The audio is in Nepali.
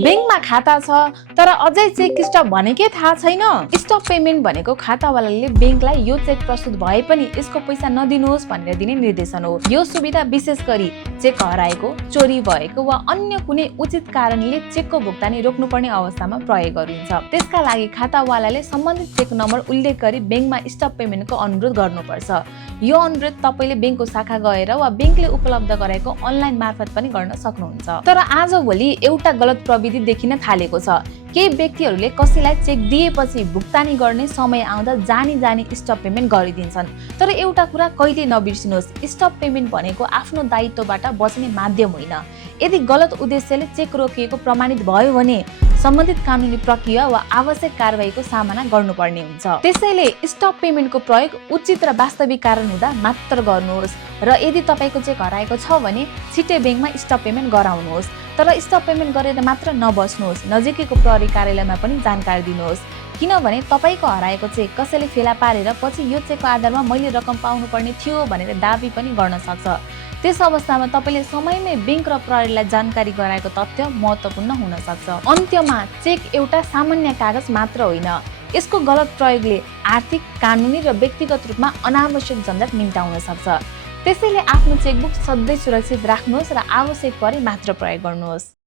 बैंकमा खाता छ तर अझै चेक स्टप भनेकै थाहा छैन। स्टप पेमेन्ट भनेको खातावालाले बैंकलाई यो चेक प्रस्तुत भए पनि यसको पैसा नदिनुहोस् भनेर दिने निर्देशन हो। यो सुविधा विशेष गरी चेक हराएको, चोरी भएको वा अन्य कुनै उचित कारणले चेकको भुक्तानी रोक्नुपर्ने अवस्थामा प्रयोग गरिन्छ। त्यसका लागि खातावालाले सम्बन्धित चेक नम्बर उल्लेख गरी बैंकमा स्टप पेमेन्टको अनुरोध गर्नुपर्छ। यो अनुरोध तपाईले बैंकको शाखा गएर वा बैंकले उपलब्ध गराएको अनलाइन मार्फत पनि गर्न सक्नुहुन्छ। तर आजभोलि एउटा गलत प्रविधि देखिन थालेको छ। केही व्यक्तिहरूले कसैलाई चेक दिएपछि भुक्तानी गर्ने समय आउँदा जानी स्टप पेमेन्ट गरिदिन्छन्। तर एउटा कुरा कहिले नबिर्सिनुहोस्, स्टप पेमेन्ट भनेको आफ्नो दायित्वबाट बच्ने माध्यम होइन। यदि गलत उद्देश्यले चेक रोकिएको प्रमाणित भयो भने सम्बन्धित कानुनी प्रक्रिया वा आवश्यक कारबाहीको सामना गर्नुपर्ने हुन्छ। त्यसैले स्टप पेमेन्टको प्रयोग उचित र वास्तविक कारण हुँदा मात्र गर्नुहोस् र यदि तपाईको चेक हराएको छ भने छिट्टै बैंकमा स्टप पेमेन्ट गराउनुहोस्। तर स्टप पेमेन्ट गरेर मात्र नबस्नुहोस्, नजिकैको प्रहरी कार्यालयमा पनि जानकारी दिनुहोस्। किनभने तपाईको हराएको चेक कसैले फेला पारेर पछि यो चेकको आधारमा मैले रकम पाउनुपर्ने थियो भनेर दाबी पनि गर्न सक्छ। त्यस अवस्थामा तपाईले समयमै बैंक र प्रहरीलाई जानकारी गराएको तथ्य महत्त्वपूर्ण हुन सक्छ। अन्त्यमा चेक एउटा सामान्य कागज मात्र होइन। यसको गलत प्रयोगले आर्थिक, कानुनी र व्यक्तिगत रूपमा अनावश्यक झन्झट निम्त्याउन सक्छ। त्यसैले आफ्नो चेकबुक सधैँ सुरक्षित राख्नुहोस् र आवश्यक परे मात्र प्रयोग गर्नुहोस्।